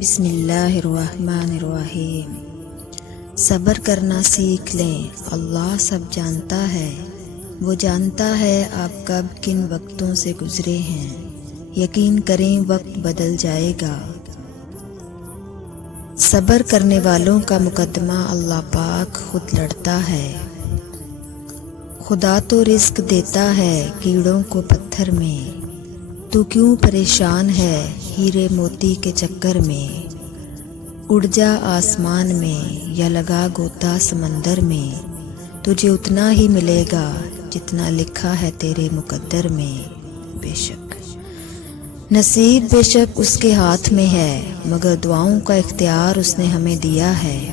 بسم اللہ الرحمن الرحیم۔ صبر کرنا سیکھ لیں، اللہ سب جانتا ہے۔ وہ جانتا ہے آپ کب کن وقتوں سے گزرے ہیں، یقین کریں وقت بدل جائے گا۔ صبر کرنے والوں کا مقدمہ اللہ پاک خود لڑتا ہے۔ خدا تو رزق دیتا ہے کیڑوں کو پتھر میں، تو کیوں پریشان ہے ہیرے موتی کے چکر میں۔ اڑ جا آسمان میں یا لگا گوتا سمندر میں، تجھے اتنا ہی ملے گا جتنا لکھا ہے تیرے مقدر میں۔ بے شک نصیب بے شک اس کے ہاتھ میں ہے، مگر دعاؤں کا اختیار اس نے ہمیں دیا ہے،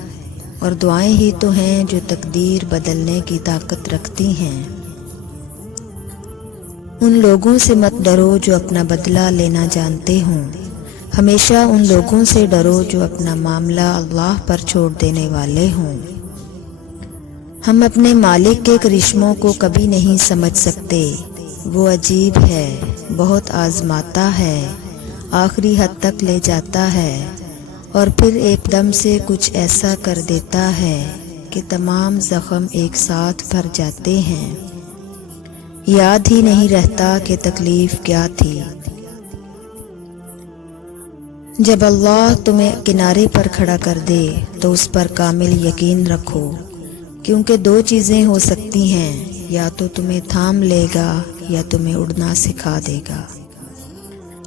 اور دعائیں ہی تو ہیں جو تقدیر بدلنے کی طاقت رکھتی ہیں۔ ان لوگوں سے مت ڈرو جو اپنا بدلہ لینا جانتے ہوں، ہمیشہ ان لوگوں سے ڈرو جو اپنا معاملہ اللہ پر چھوڑ دینے والے ہوں۔ ہم اپنے مالک کے کرشموں کو کبھی نہیں سمجھ سکتے، وہ عجیب ہے، بہت آزماتا ہے، آخری حد تک لے جاتا ہے، اور پھر ایک دم سے کچھ ایسا کر دیتا ہے کہ تمام زخم ایک ساتھ بھر جاتے ہیں۔ یاد ہی نہیں رہتا کہ تکلیف کیا تھی۔ جب اللہ تمہیں کنارے پر کھڑا کر دے تو اس پر کامل یقین رکھو، کیونکہ دو چیزیں ہو سکتی ہیں، یا تو تمہیں تھام لے گا یا تمہیں اڑنا سکھا دے گا۔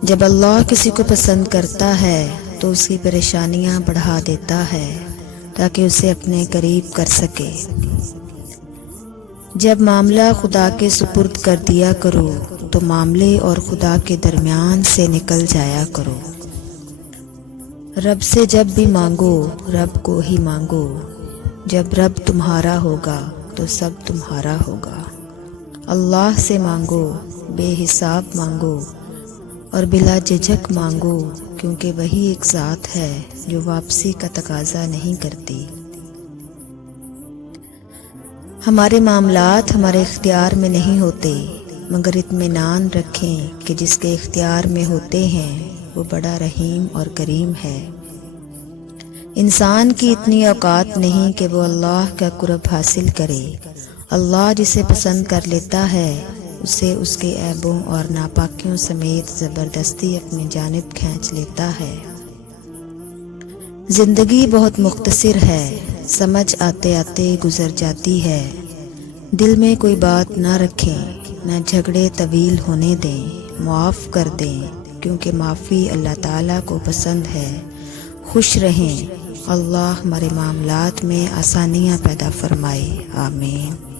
جب اللہ کسی کو پسند کرتا ہے تو اس کی پریشانیاں بڑھا دیتا ہے تاکہ اسے اپنے قریب کر سکے۔ جب معاملہ خدا کے سپرد کر دیا کرو تو معاملے اور خدا کے درمیان سے نکل جایا کرو۔ رب سے جب بھی مانگو رب کو ہی مانگو، جب رب تمہارا ہوگا تو سب تمہارا ہوگا۔ اللہ سے مانگو، بے حساب مانگو اور بلا جھجک مانگو، کیونکہ وہی ایک ذات ہے جو واپسی کا تقاضا نہیں کرتی۔ ہمارے معاملات ہمارے اختیار میں نہیں ہوتے، مگر اطمینان رکھیں کہ جس کے اختیار میں ہوتے ہیں وہ بڑا رحیم اور کریم ہے۔ انسان کی اتنی اوقات نہیں کہ وہ اللہ کا قرب حاصل کرے۔ اللہ جسے پسند کر لیتا ہے اسے اس کے عیبوں اور ناپاکیوں سمیت زبردستی اپنی جانب کھینچ لیتا ہے۔ زندگی بہت مختصر ہے، سمجھ آتے آتے گزر جاتی ہے۔ دل میں کوئی بات نہ رکھیں، نہ جھگڑے طویل ہونے دیں، معاف کر دیں، کیونکہ معافی اللہ تعالیٰ کو پسند ہے۔ خوش رہیں، اللہ ہمارے معاملات میں آسانیاں پیدا فرمائے، آمین۔